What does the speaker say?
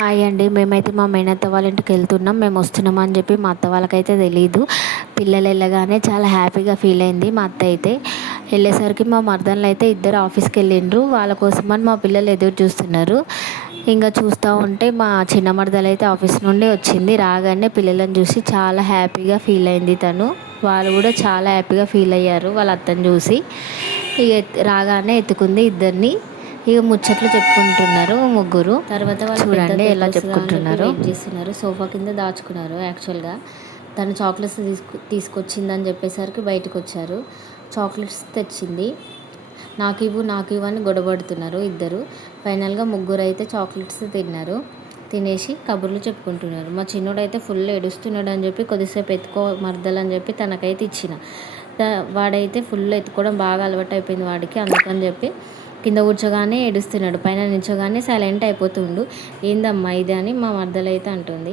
Hi అండి. మేమైతే మా మేనత్త వాళ్ళ ఇంటికి వెళ్తున్నాం. మేము వస్తున్నామని చెప్పి మా అత్త వాళ్ళకైతే తెలీదు. పిల్లలు వెళ్ళగానే చాలా హ్యాపీగా ఫీల్ అయింది మా అత్త అయితే. వెళ్ళేసరికి మా మరదళ్ళు అయితే ఇద్దరు ఆఫీస్కి వెళ్ళిండ్రు. వాళ్ళ కోసమని మా పిల్లలు ఎదురు చూస్తున్నారు. ఇంకా చూస్తూ ఉంటే మా చిన్న మరదలు అయితే ఆఫీస్ నుండి వచ్చింది. రాగానే పిల్లలను చూసి చాలా హ్యాపీగా ఫీల్ అయింది తను. వాళ్ళు కూడా చాలా హ్యాపీగా ఫీల్ అయ్యారు వాళ్ళ అత్తని చూసి. ఇక రాగానే ఎత్తుకుంది ఇద్దరిని. ఇక ముచ్చట్లు చెప్పుకుంటున్నారు ముగ్గురు. తర్వాత వాళ్ళు చూడండి ఎలా చెప్పుకుంటున్నారు. వెయిట్ చేస్తున్నారు. సోఫా కింద దాచుకున్నారు. యాక్చువల్గా తను చాక్లెట్స్ తీసుకొచ్చిందని చెప్పేసరికి బయటకు వచ్చారు. చాక్లెట్స్ తెచ్చింది. నాకు ఇవ్వు అని గొడవడుతున్నారు ఇద్దరు. ఫైనల్గా ముగ్గురు అయితే చాక్లెట్స్ తిన్నారు. తినేసి కబుర్లు చెప్పుకుంటున్నారు. మా చిన్నోడైతే ఫుల్ ఏడుస్తున్నాడు అని చెప్పి కొద్దిసేపు ఎత్తుకో మరదలని చెప్పి తనకైతే ఇచ్చిన. వాడైతే ఫుల్ ఎత్తుకోవడం బాగా అలవాటు అయిపోయింది వాడికి. అందుకని చెప్పి కింద కూర్చోగానే ఏడుస్తున్నాడు. పైన నిల్చోగానే సైలెంట్ అయిపోతుండు. ఏందమ్మా ఇది అని మా మరదలు అయితే అంటుంది.